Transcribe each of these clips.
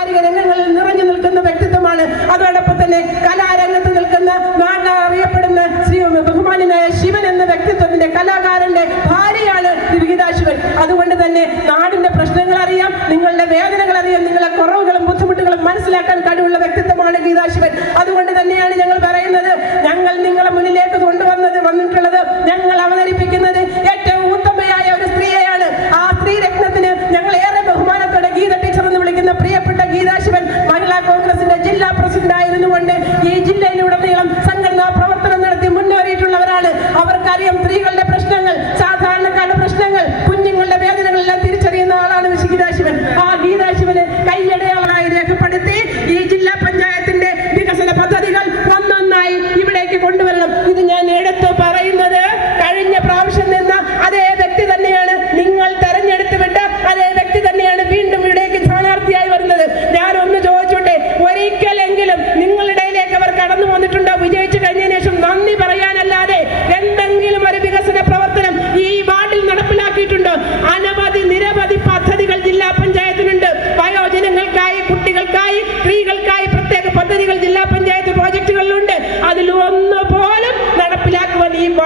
സാംസ്കാരിക രംഗങ്ങളിൽ നിറഞ്ഞു നിൽക്കുന്ന വ്യക്തിത്വമാണ്. അതോടൊപ്പം തന്നെ കലാരംഗത്ത് നിൽക്കുന്ന നാട്ടിൽ അറിയപ്പെടുന്ന ശ്രീ ബഹുമാനായ ശിവൻ എന്ന വ്യക്തിത്വത്തിന്റെ കലാകാരന്റെ ഭാര്യയാണ് വിഹിത ശിവൻ അതുകൊണ്ട് തന്നെ നാടിന്റെ പ്രശ്നങ്ങൾ അറിയാം നിങ്ങളുടെ വേദനകൾ അറിയാം നിങ്ങളുടെ കുറവുകളും ബുദ്ധിമുട്ടുകളും മനസ്സിലാക്കാൻ கொண்டேன்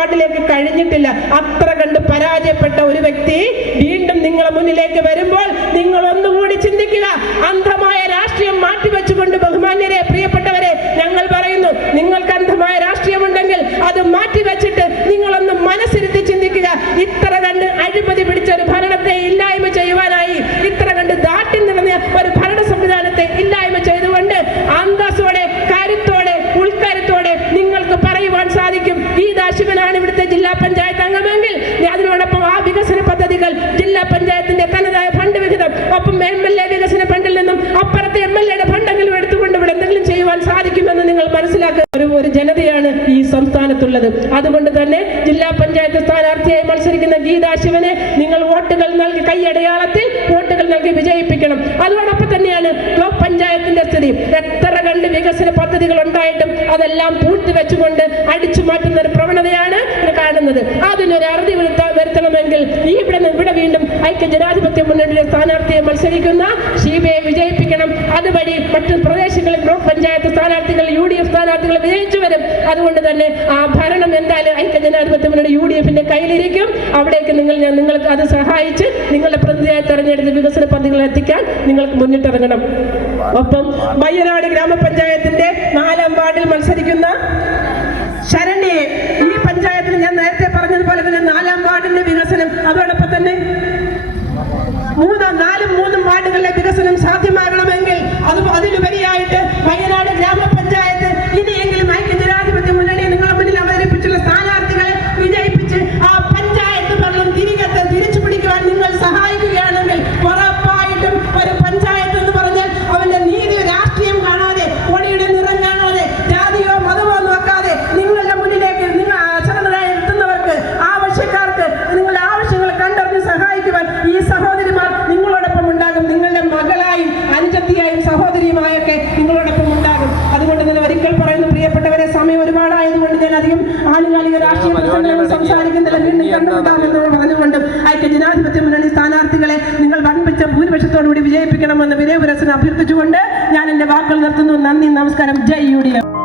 നടപ്പിലാക്കുവാൻ കഴിഞ്ഞിട്ടില്ല. അത്ര കണ്ട് പരാജയപ്പെട്ട ഒരു വ്യക്തി വീണ്ടും നിങ്ങളെ മുന്നിലേക്ക് വരുമ്പോൾ നിങ്ങൾ ഒന്നുകൂടി ചിന്തിക്കുക. അന്ധമായ രാഷ്ട്രീയം മാറ്റിവെച്ചുകൊണ്ട് ബഹുമാന്യരെ പ്രിയപ്പെട്ടവരെ ഞങ്ങൾ പറയുന്നു നിങ്ങൾക്ക് അന്ധമായ രാഷ്ട്രീയമുണ്ടെങ്കിൽ അത് മാറ്റിവെച്ചിട്ട് നിങ്ങളൊന്ന് മനസ്സിരുത്തി ചിന്തിക്കുക. ഇത്ര ചെയ്യുവാൻ സാധിക്കുമെന്ന് നിങ്ങൾ മനസ്സിലാക്കുക ഒരു ഒരു ജനതയാണ് ഈ സംസ്ഥാനത്തുള്ളത്. അതുകൊണ്ട് തന്നെ ജില്ലാ പഞ്ചായത്ത് സ്ഥാനാർത്ഥിയായി മത്സരിക്കുന്ന ഗീതാ ശിവനെ നിങ്ങൾ വോട്ടുകൾ നൽകി കൈയടയാളത്തിൽ വോട്ടുകൾ നൽകി വിജയിപ്പിക്കണം. അതോടൊപ്പം തന്നെയാണ് ബ്ലോക്ക് പഞ്ചായത്തിന്റെ സ്ഥിതി. എത്ര കണ്ട് വികസന പദ്ധതികൾ ഉണ്ടായിട്ടും അതെല്ലാം പൂഴ്ത്തിവെച്ചുകൊണ്ട് അടിച്ചു മാറ്റുന്ന ഒരു പ്രവണതയാണ് കാണുന്നത്. അതിനൊരു അറുതി വരുത്തണമെങ്കിൽ ഇവിടെ ഇവിടെ വീണ്ടും ഐക്യ ജനാധിപത്യ മുന്നണിയുടെ സ്ഥാനാർത്ഥിയെ മത്സരിക്കുന്ന ഷീബയെ വിജയിപ്പിക്കണം. അതുവഴി മറ്റു പ്രദേശങ്ങളിൽ ബ്ലോക്ക് പഞ്ചായത്ത് സ്ഥാനാർത്ഥികൾ യു ഡി എഫ് സ്ഥാനാർത്ഥികൾ വിജയിച്ചു വരും. അതുകൊണ്ട് തന്നെ ആ ഭരണം എന്തായാലും ഐക്യ ജനാധിപത്യ മുന്നണി യു ഡി എഫിന്റെ കയ്യിലിരിക്കും. അവിടേക്ക് നിങ്ങൾ ഞാൻ നിങ്ങൾക്ക് അത് സഹായിച്ച് നിങ്ങളുടെ പ്രതിനിധിയായി തെരഞ്ഞെടുത്ത് വികസന പദ്ധതികൾ എത്തിക്കാൻ നിങ്ങൾക്ക് മുന്നിട്ടിറങ്ങണം. ഒപ്പം വയ്യനാട് ഗ്രാമപഞ്ചായത്തിന്റെ നാലാം വാർഡിൽ മത്സരിക്കുന്ന ശരണ്യെ ഈ പഞ്ചായത്തിൽ ഞാൻ നേരത്തെ പറഞ്ഞതുപോലെ തന്നെ നാലാം വാർഡിന്റെ വികസനം അതോടൊപ്പം തന്നെ മൂന്നാം നാലും മൂന്നും വാർഡുകളിലെ വികസനം സാധ്യമാകണമെങ്കിൽ അത് അതിലുപരിയായിട്ട് വയനാട് ഗ്രാമപഞ്ചായത്ത് ഇനിയെങ്കിലും ഐക്യ ജനാധിപത്യ മുന്നണി നിങ്ങളുടെ മുന്നിൽ അവതരിപ്പിച്ചുള്ള സ്ഥാനാർത്ഥികളെ വിജയിപ്പിച്ച് ആ പഞ്ചായത്ത് ഭരണം തിരികെ തിരിച്ചു പിടിക്കുവാൻ നിങ്ങൾ സഹായിക്കുകയാണെങ്കിൽ ഉറപ്പായിട്ടും ഒരു പഞ്ചായത്ത് എന്ന് പറഞ്ഞാൽ അവന്റെ നീതി രാഷ്ട്രീയം കാണാതെ കൊടിയുടെ നിറം കാണാതെ ജാതിയോ മതമോ നോക്കാതെ നിങ്ങളുടെ മുന്നിലേക്ക് നിങ്ങൾ ശരണരായി എത്തുന്നവർക്ക് ആവശ്യക്കാർക്ക് നിങ്ങളുടെ ആവശ്യങ്ങൾ കണ്ടറിഞ്ഞ് സഹായിക്കുവാൻ ഈ സഹോദരിമാർ നിങ്ങളോടൊപ്പം ഉണ്ടാകും നിങ്ങളുടെ മകളായും അനുജത്തിയായും സഹോദരിയുമായൊക്കെ നിങ്ങളോടൊപ്പം ഉണ്ടാകും. അതുകൊണ്ട് തന്നെ ഒരിക്കൽ പറയുന്നു പ്രിയപ്പെട്ടവരെ സമയം ഒരുപാടായതുകൊണ്ട് ഞാൻ അധികം ആനുകാലിക രാഷ്ട്രീയ പ്രശ്നങ്ങളൊന്നും സംസാരിക്കുന്നില്ല വീണ്ടും അതുകൊണ്ട് പറഞ്ഞുകൊണ്ടും ഐക്യ ജനാധിപത്യ മുന്നണി സ്ഥാനാർത്ഥികളെ നിങ്ങൾ വൻപിച്ച ഭൂരിപക്ഷത്തോടുകൂടി വിജയിപ്പിക്കണമെന്ന് വിനയപുരസന അഭ്യർത്ഥിച്ചുകൊണ്ട് ഞാൻ എന്റെ വാക്കുകൾ നിർത്തുന്നു. നന്ദി നമസ്കാരം. Jai U D F.